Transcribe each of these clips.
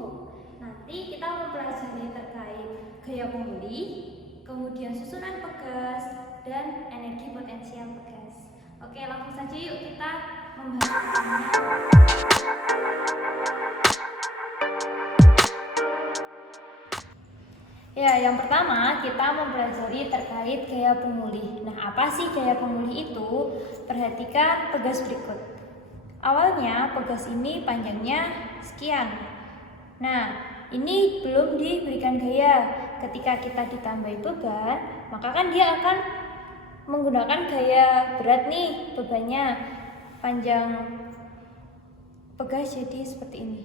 Hooke. Nanti kita mempelajari terkait gaya pemuli, kemudian susunan pegas, dan energi potensial pegas. Oke, langsung saja yuk kita membahasnya. Ya, yang pertama kita mempelajari terkait gaya pemulih. Nah, apa sih gaya pemulih itu? Perhatikan pegas berikut. Awalnya pegas ini panjangnya sekian. Nah, ini belum diberikan gaya. Ketika kita ditambahi beban, maka kan dia akan menggunakan gaya berat nih bebannya. Panjang pegas jadi seperti ini.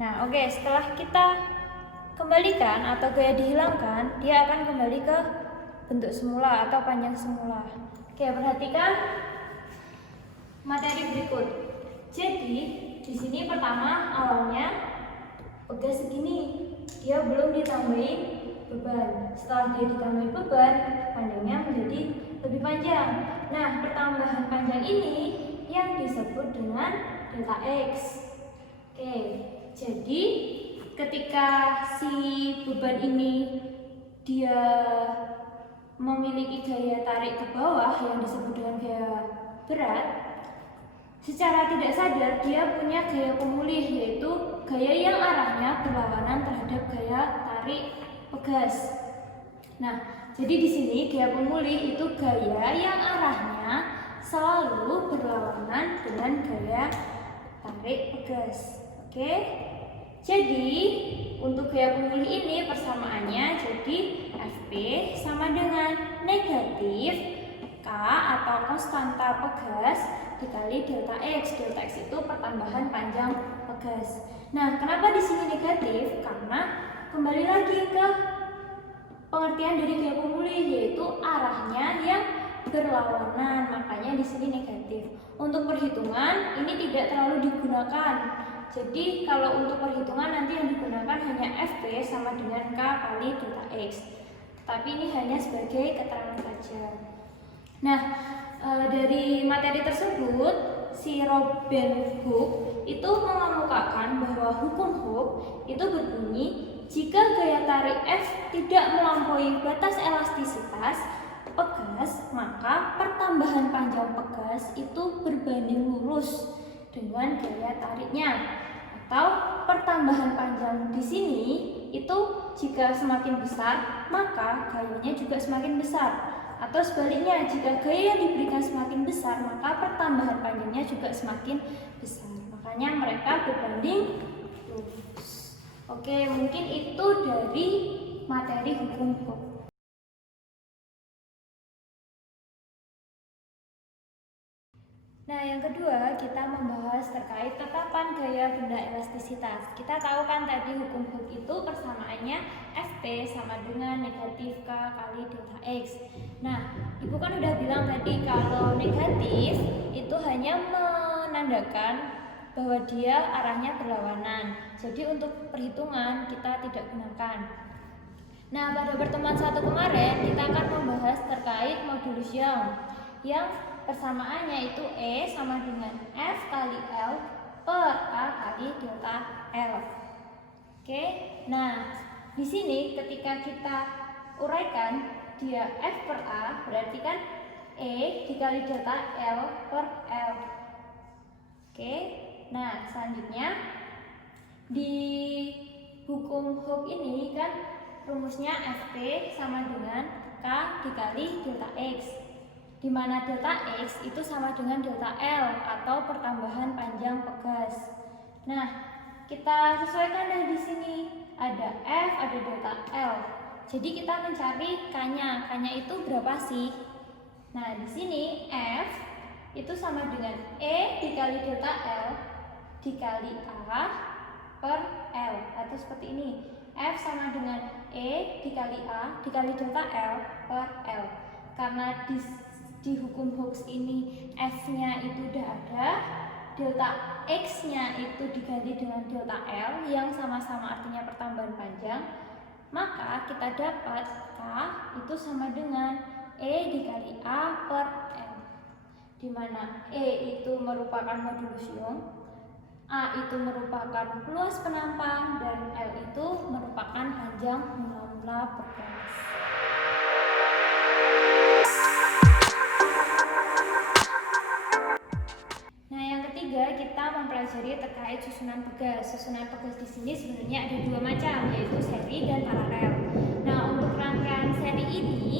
Nah, oke, setelah kita kembalikan atau gaya dihilangkan, dia akan kembali ke bentuk semula atau panjang semula. Oke, perhatikan materi berikut. Jadi, di sini pertama awalnya pegas segini, dia belum ditambahin beban. Setelah dia ditambahi beban, panjangnya menjadi lebih panjang. Nah, pertambahan panjang ini yang disebut dengan delta X. Oke, jadi ketika si beban ini dia memiliki gaya tarik ke bawah yang disebut dengan gaya berat, secara tidak sadar dia punya gaya pemulih, yaitu gaya yang arahnya berlawanan terhadap gaya tarik pegas. Nah, jadi di sini gaya pemulih itu gaya yang arahnya selalu berlawanan dengan gaya tarik pegas. Oke? Jadi, untuk gaya pemulih ini persamaannya jadi Fp sama dengan negatif K atau konstanta pegas dikali delta X. Delta X itu pertambahan panjang pegas. Nah, kenapa di sini negatif? Karena kembali lagi ke pengertian dari gaya pemulih, yaitu arahnya yang berlawanan, makanya di sini negatif. Untuk perhitungan ini tidak terlalu digunakan. Jadi kalau untuk perhitungan nanti yang digunakan hanya Fp sama dengan K kali delta X. Tapi ini hanya sebagai keterangan saja. Nah, dari materi tersebut si Robin Hooke itu mengemukakan bahwa hukum Hooke itu berbunyi jika gaya tarik F tidak melampaui batas elastisitas pegas, maka pertambahan panjang pegas itu berbanding lurus dengan gaya tariknya. Atau pertambahan panjang di sini itu jika semakin besar, maka gayanya juga semakin besar. Atau sebaliknya, jika gaya yang diberikan semakin besar, maka pertambahan panjangnya juga semakin besar. Makanya mereka berbanding lurus. Oke, mungkin itu dari materi hukum Hooke. Nah, yang kedua kita membahas terkait tetapan gaya benda elastisitas. Kita tahu kan tadi hukum Hooke itu persamaannya Fp sama dengan negatif K kali delta X. Nah, Ibu kan udah bilang tadi kalau negatif itu hanya menandakan bahwa dia arahnya berlawanan. Jadi untuk perhitungan kita tidak gunakan. Nah, pada pertemuan 1 kemarin kita akan membahas terkait modulus Young yang persamaannya itu E sama dengan F kali L per A kali delta L. Oke, nah di sini ketika kita uraikan dia F per A berarti kan E dikali delta L per L. Oke, nah selanjutnya di hukum Hooke ini kan rumusnya Fp sama dengan K dikali delta X, di mana delta X itu sama dengan delta L atau pertambahan panjang pegas. Nah, kita sesuaikan dari sini ada F, ada delta L. Jadi kita mencari K-nya. K-nya itu berapa sih? Nah, di sini F itu sama dengan E dikali delta L dikali A per L, atau seperti ini. F sama dengan E dikali A dikali delta L per L. Karena di hukum Hooke ini F-nya itu udah ada, delta X-nya itu diganti dengan delta L yang sama-sama artinya pertambahan panjang, maka kita dapat K itu sama dengan E dikali A per L, di mana E itu merupakan modulus Young, A itu merupakan luas penampang dan L itu merupakan panjang mula-mula pegas. Nah, yang ketiga kita mempelajari terkait susunan pegas. Susunan pegas di sini sebenarnya ada dua macam, yaitu seri dan paralel. Nah, untuk rangkaian seri ini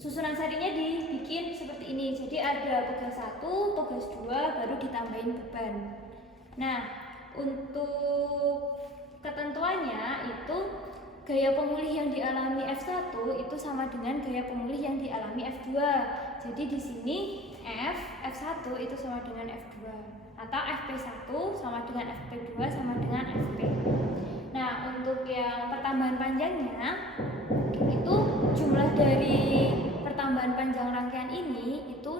susunan serinya dibikin seperti ini. Jadi ada pegas 1, pegas 2, baru ditambahin beban. Nah, untuk ketentuannya itu gaya pemulih yang dialami F1 itu sama dengan gaya pemulih yang dialami F2. Jadi di sini F1 itu sama dengan F2 atau FP1 sama dengan FP2 sama dengan FP. Nah, untuk yang pertambahan panjangnya itu jumlah dari pertambahan panjang rangkaian ini itu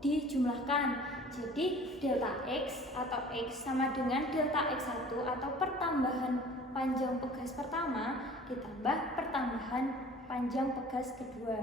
dijumlahkan. Jadi delta X atau X sama dengan delta X1 atau pertambahan panjang pegas pertama ditambah pertambahan panjang pegas kedua.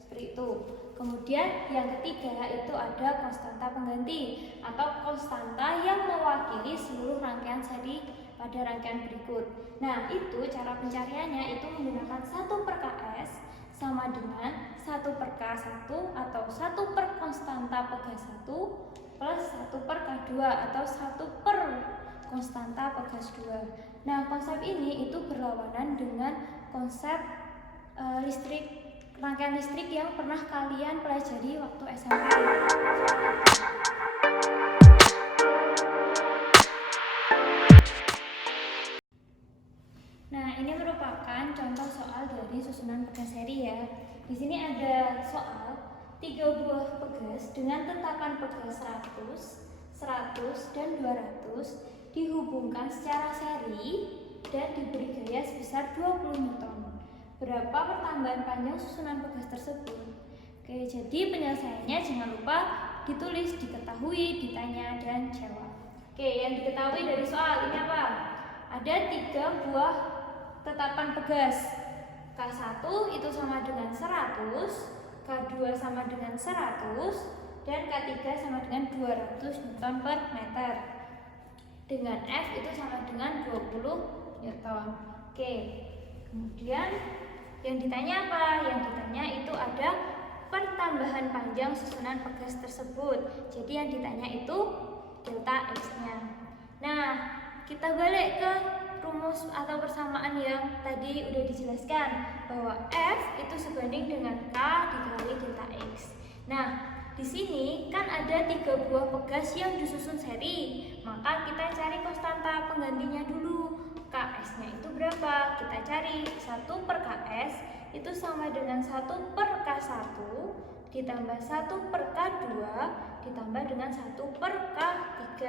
Seperti itu. Kemudian yang ketiga itu ada konstanta pengganti atau konstanta yang mewakili seluruh rangkaian seri pada rangkaian berikut. Nah, itu cara pencariannya itu menggunakan 1/Ks sama dengan 1/K1 atau 1 per konstanta pegas 1 plus 1/K2 atau 1 per konstanta pegas 2. Nah, konsep ini itu berlawanan dengan konsep rangkaian listrik yang pernah kalian pelajari waktu SMP. Nah, ini merupakan contoh soal dari susunan pegas seri ya. Di sini ada soal 3 buah pegas dengan tetapan pegas 100, 100 dan 200 dihubungkan secara seri dan diberi gaya sebesar 20 Newton. Berapa pertambahan panjang susunan pegas tersebut? Oke, jadi penyelesaiannya jangan lupa ditulis, diketahui, ditanya, dan jawab. Oke, yang diketahui dari soal ini apa? Ada 3 buah tetapan pegas. K1 itu sama dengan 100, K2 sama dengan 100, dan K3 sama dengan 200 Newton per meter. Dengan F itu sama dengan 20 Newton. Oke, kemudian yang ditanya apa? Yang ditanya itu ada pertambahan panjang susunan pegas tersebut. Jadi yang ditanya itu delta X-nya. Nah, kita balik ke rumus atau persamaan yang tadi udah dijelaskan bahwa F itu sebanding dengan K dikali delta X. Nah, di sini kan ada 3 buah pegas yang disusun seri, maka kita cari konstanta penggantinya dulu. Ks-nya itu berapa? Kita cari 1/Ks itu sama dengan 1/K1 ditambah 1/K2 ditambah dengan 1/K3.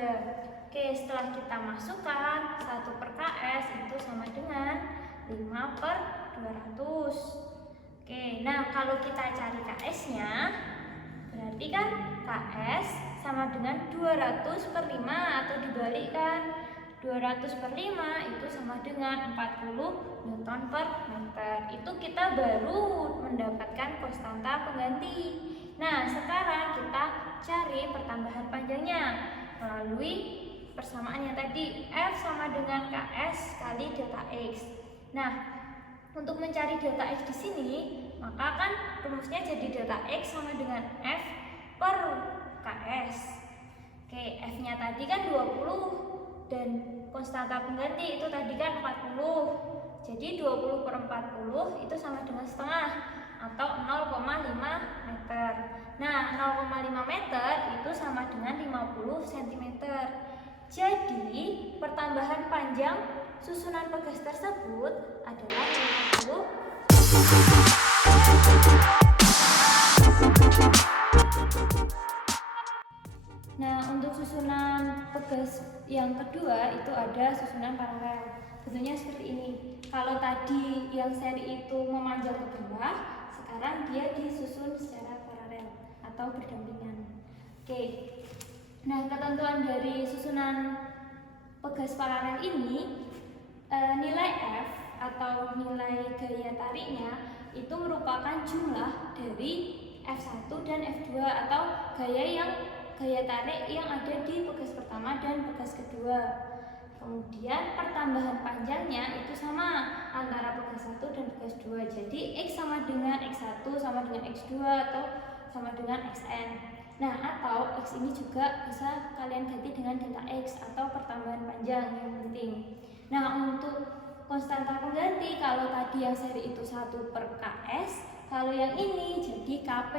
Oke, setelah kita masukkan 1/Ks itu sama dengan 5/200. Oke, nah kalau kita cari Ks-nya berarti kan Ks sama dengan 200/5 atau dibalikkan 200/5 itu sama dengan 40 Newton per meter. Itu kita baru mendapatkan konstanta pengganti. Nah, sekarang kita cari pertambahan panjangnya melalui persamaan yang tadi, F sama dengan Ks kali delta X. Nah, untuk mencari delta X di sini, maka kan rumusnya jadi delta X sama dengan F per Ks. Oke, F-nya tadi kan 20 dan konstanta pengganti itu tadi kan 40. Jadi 20/40 itu sama dengan setengah atau 0,5 meter. Nah, 0,5 meter itu sama dengan 50 cm. Jadi, pertambahan panjang susunan pegas tersebut adalah 50 cm. Nah, untuk susunan pegas yang kedua itu ada susunan paralel. Bentuknya seperti ini. Kalau tadi yang seri itu memanjang ke bawah, sekarang dia disusun secara paralel atau berdampingan. Oke. Nah, ketentuan dari susunan pegas paralel ini, nilai F atau nilai gaya tariknya itu merupakan jumlah dari F1 dan F2 atau gaya tarik yang ada di pegas pertama dan pegas kedua. Kemudian pertambahan panjangnya itu sama antara pegas 1 dan pegas 2. Jadi X sama dengan X1 sama dengan X2 atau sama dengan Xn. Nah, atau X ini juga bisa kalian ganti dengan delta X atau pertambahan panjang yang penting. Nah, untuk konstanta pengganti, kalau tadi yang seri itu 1/Ks, kalau yang ini jadi Kp.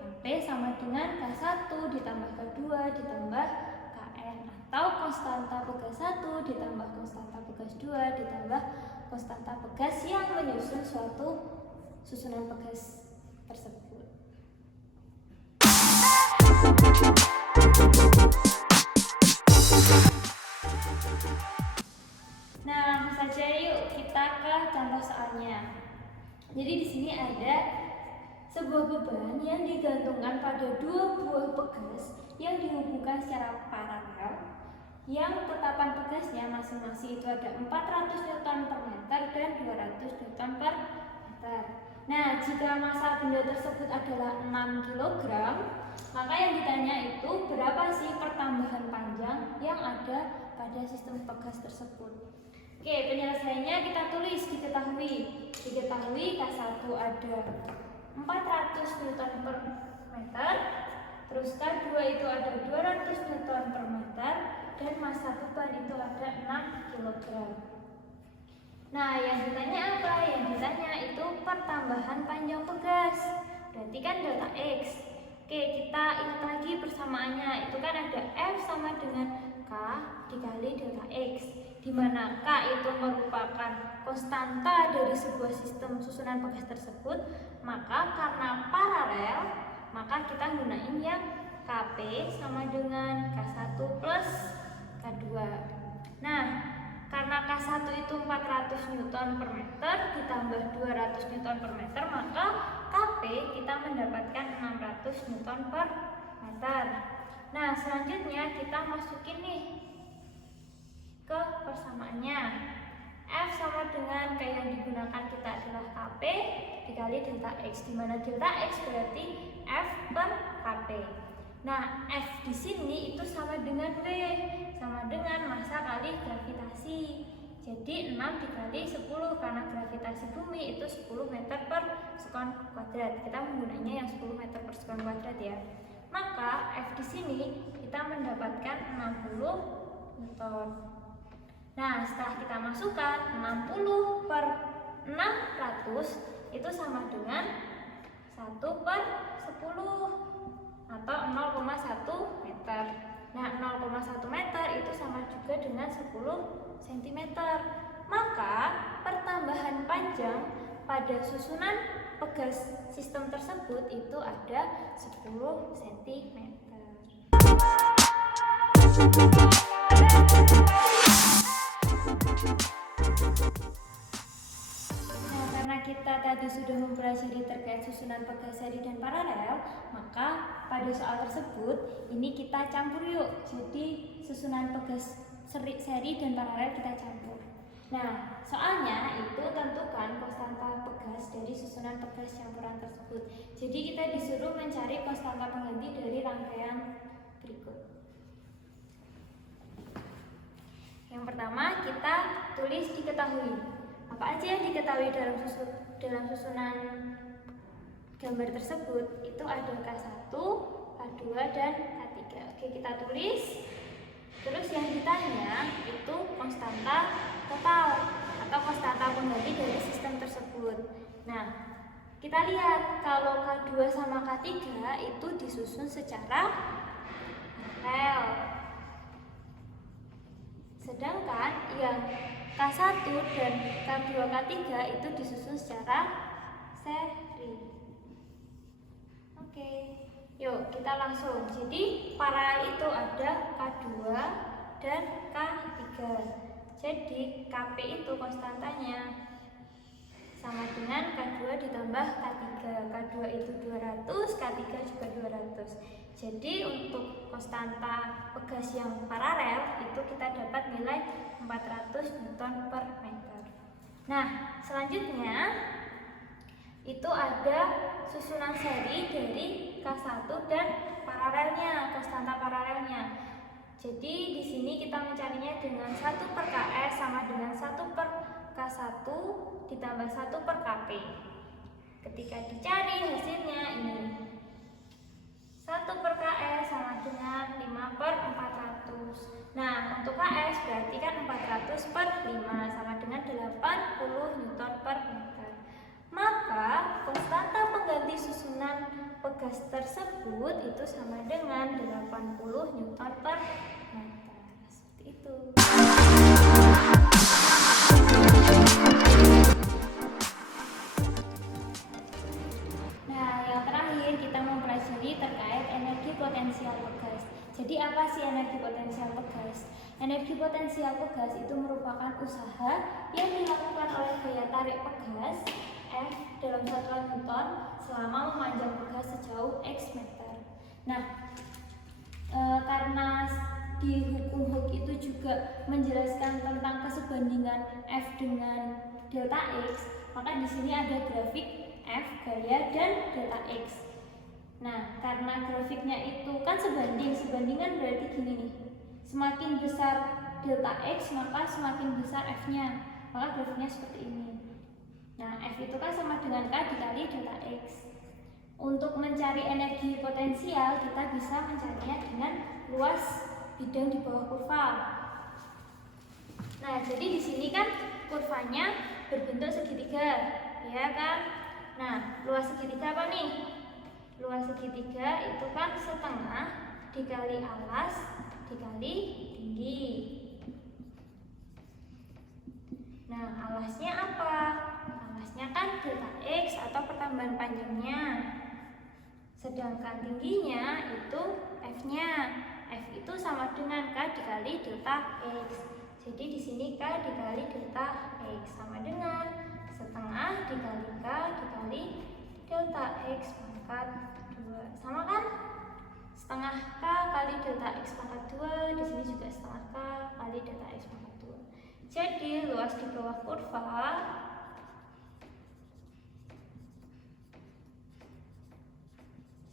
Kp sama dengan K1 ditambah K2 ditambah Kn, atau konstanta pegas 1 ditambah konstanta pegas 2 ditambah konstanta pegas yang menyusun suatu susunan pegas tersebut. Nah, langsung saja yuk kita ke contoh soalnya. Jadi di sini ada sebuah beban yang digantungkan pada dua buah pegas yang dihubungkan secara paralel, yang tetapan pegasnya masing-masing itu ada 400 Newton per meter dan 200 Newton per meter. Nah, jika massa benda tersebut adalah 6 kg, maka yang ditanya itu berapa sih pertambahan panjang yang ada pada sistem pegas tersebut. Oke, penyelesaiannya kita tulis. Diketahui K1 ada 400 Newton per meter, terus K2 itu ada 200 Newton per meter, dan massa beban itu ada 6 kg. Nah, yang ditanya apa? Yang ditanya itu pertambahan panjang pegas. Berarti kan delta X. Oke, kita ingat lagi persamaannya. Itu kan ada F sama dengan K dikali delta X, di mana K itu merupakan konstanta dari sebuah sistem susunan pegas tersebut. Maka karena paralel, maka kita gunain yang Kp sama dengan K1 plus K2. Nah, karena K1 itu 400 Newton per meter ditambah 200 Newton per meter, maka Kp kita mendapatkan 600 Newton per meter. Nah, selanjutnya kita masukin nih ke persamaannya. F sama dengan kayak yang digunakan kita adalah Kp dikali delta X, di mana delta X berarti F per Kp. Nah, F di sini itu sama dengan V, sama dengan massa kali gravitasi. Jadi 6 dikali 10, karena gravitasi bumi itu 10 meter per sekon kuadrat. Kita menggunanya yang 10 meter per sekon kuadrat ya. Maka F di sini kita mendapatkan 60 Newton. Nah, setelah kita masukkan 60 per 600 itu sama dengan 1 per 10 atau 0,1 meter. Nah, 0,1 meter itu sama juga dengan 10 cm. Maka pertambahan panjang pada susunan pegas sistem tersebut itu ada 10 cm. Nah, karena kita tadi sudah mempelajari terkait susunan pegas seri dan paralel, maka pada soal tersebut ini kita campur yuk. Jadi susunan pegas seri dan paralel kita campur. Nah, soalnya itu tentukan konstanta pegas dari susunan pegas campuran tersebut. Jadi kita disuruh mencari konstanta pengganti dari rangkaian berikut. Yang pertama kita tulis diketahui. Apa aja yang diketahui dalam susunan gambar tersebut? Itu ada K1, K2, dan K3. Oke, kita tulis. Terus yang ditanya itu konstanta total atau konstanta pengganti dari sistem tersebut. Nah, kita lihat kalau K2 sama K3 itu disusun secara paralel. Sedangkan yang K1 dan K2, K3 itu disusun secara seri. Oke, yuk kita langsung. Jadi paralel itu ada K2 dan K3. Jadi Kp itu konstantanya sama dengan K2 ditambah K3. K2 itu 200, K3 juga 200. Jadi untuk konstanta pegas yang paralel itu kita dapat nilai 400 Newton per meter. Nah, selanjutnya itu ada susunan seri dari K1 dan paralelnya, konstanta paralelnya. Jadi di sini kita mencarinya dengan 1 per Ks sama dengan 1 per K1 ditambah 1 per Kp. Ketika dicari hasilnya ini 1 per Ks sama dengan 5 per 400. Nah, untuk Ks berarti kan 400 per 5 sama dengan 80 Newton per meter. Maka konstanta pengganti susunan pegas tersebut itu sama dengan 80 Newton per meter. Seperti itu. Nah, yang terakhir kita mempelajari terkait energi potensial pegas. Jadi apa sih energi potensial pegas? Energi potensial pegas itu merupakan usaha yang dilakukan oleh gaya tarik pegas F dalam satuan Newton selama memanjang pegas sejauh X meter. Nah, karena di hukum Hooke itu juga menjelaskan tentang kesebandingan F dengan delta X, maka di sini ada grafik F, gaya, dan delta X. Nah, karena grafiknya itu kan sebandingan berarti gini nih. Semakin besar delta X, maka semakin besar F-nya. Maka grafiknya seperti ini. Nah, F itu kan sama dengan K dikali delta X. Untuk mencari energi potensial, kita bisa mencarinya dengan luas bidang di bawah kurva. Nah, jadi di sini kan kurvanya berbentuk segitiga, ya kan? Nah, luas segitiga apa nih? Luas segitiga itu kan setengah dikali alas dikali tinggi. Nah, alasnya apa? Alasnya kan delta X atau pertambahan panjangnya. Sedangkan tingginya itu F-nya. F itu sama dengan K dikali delta X. Jadi di sini K dikali delta X sama dengan setengah dikali K dikali delta X pangkat 2. Sama kan? Setengah K kali delta X pangkat 2. Di sini juga setengah K kali delta X pangkat 2. Jadi luas di bawah kurva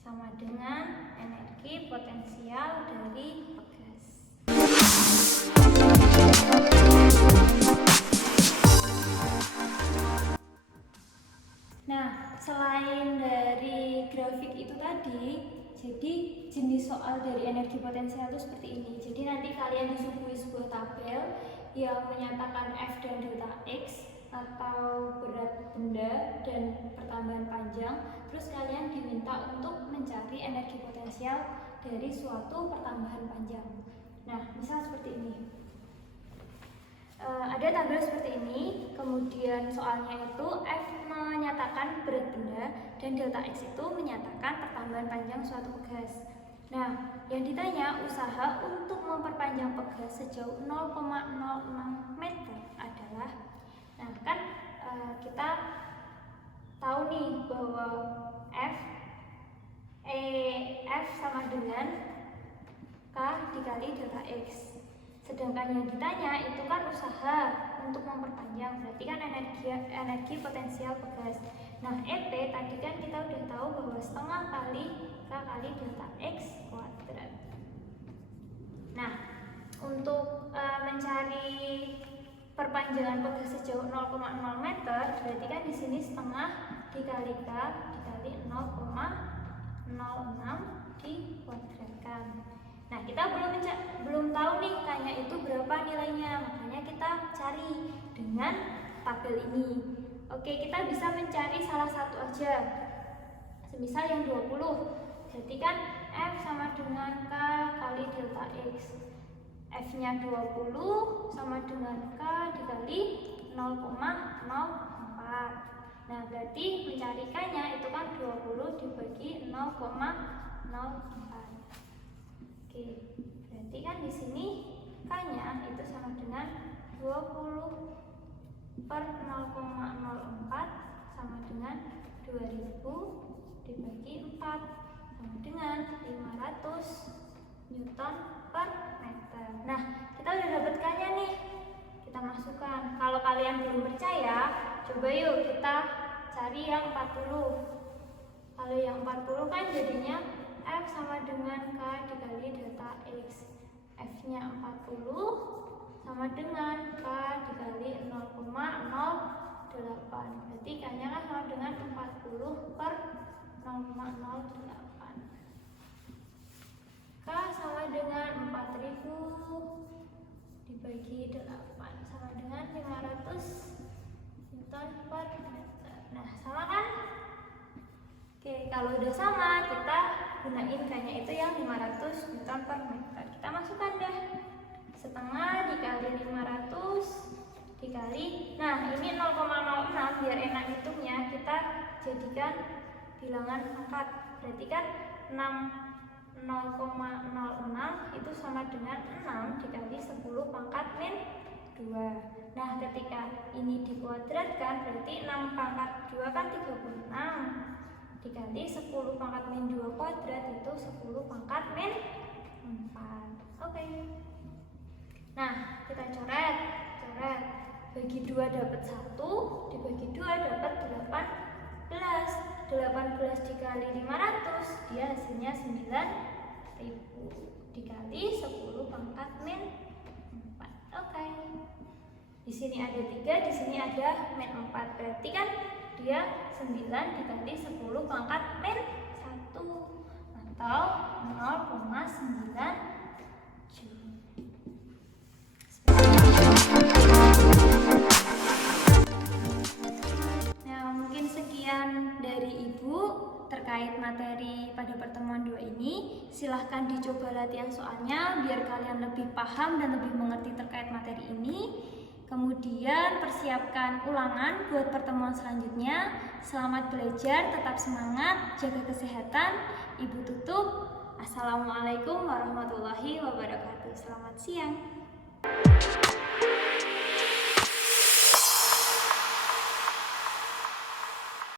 sama dengan energi potensial dari pegas. Nah, selain dari grafik itu tadi, jadi jenis soal dari energi potensial itu seperti ini. Jadi nanti kalian disuguhi sebuah tabel yang menyatakan F dan delta X atau berat benda dan pertambahan panjang. Terus kalian diminta untuk mencari energi potensial dari suatu pertambahan panjang. Nah, misal seperti ini. Ada tabel seperti ini, kemudian soalnya itu F menyatakan berat benda dan delta X itu menyatakan pertambahan panjang suatu pegas. Nah, yang ditanya usaha untuk memperpanjang pegas sejauh 0,06 meter adalah, nah kan kita tahu nih bahwa F sama dengan K dikali delta X. Sedangkan yang ditanya itu kan usaha untuk memperpanjang, berarti kan energi potensial pegas. Nah, EP tadi kan kita udah tahu bahwa setengah kali K kali delta X kuadrat. Nah, untuk mencari perpanjangan pegas sejauh 0,0 meter, berarti kan di sini setengah dikali K dikali 0,06 dikuadratkan. Nah, kita belum tahu nih K-nya itu berapa nilainya, makanya kita cari dengan tabel ini. Oke, kita bisa mencari salah satu aja. Semisal yang 20. Jadi kan F sama dengan K kali delta X. F-nya 20 sama dengan K dikali 0,04. Nah, berarti mencari K-nya itu kan 20 dibagi 0,04. Oke, berarti kan di sini K-nya itu sama dengan 20 per 0,04 sama dengan 2000 dibagi 4 sama dengan 500 Newton per meter. Nah, kita udah dapat K-nya nih. Kita masukkan. Kalau kalian belum percaya, coba yuk kita cari yang 40. Kalau yang 40 kan jadinya F sama dengan K dikali data X. F-nya 40 sama dengan K dikali 0,08. Berarti K-nya kan sama dengan 40 per 0,08. K sama dengan 4000 dibagi 8 sama dengan 500 Newton per meter. Nah, sama kan? Oke, kalau udah sama, kita gunain K-nya itu yang 500 Newton per meter. Kita masukkan deh. Setengah dikali 500 dikali. Nah, ini 0,06 biar enak hitungnya, kita jadikan bilangan pangkat. Berarti kan 0,06 itu sama dengan 6 dikali 10 pangkat min 2. Nah, ketika ini dikuadratkan berarti 6 pangkat 2 kan 36 dikali 10 pangkat min 2 kuadrat itu 10 pangkat min 4. Oke. Nah, kita coret. Bagi 2 dapat 1, dibagi 2 dapat 18. 18 dikali 500, dia hasilnya 9.000 dikali 10 pangkat min 4. Oke. Di sini ada 3, di sini ada min 4. Berarti kan dia 9 dikali 10 pangkat min 1 atau 0,9 Joule. Nah, mungkin sekian dari Ibu terkait materi pada pertemuan 2 ini. Silahkan dicoba latihan soalnya biar kalian lebih paham dan lebih mengerti terkait materi ini. Kemudian persiapkan ulangan buat pertemuan selanjutnya. Selamat belajar, tetap semangat, jaga kesehatan. Ibu tutup. Assalamualaikum warahmatullahi wabarakatuh. Selamat siang.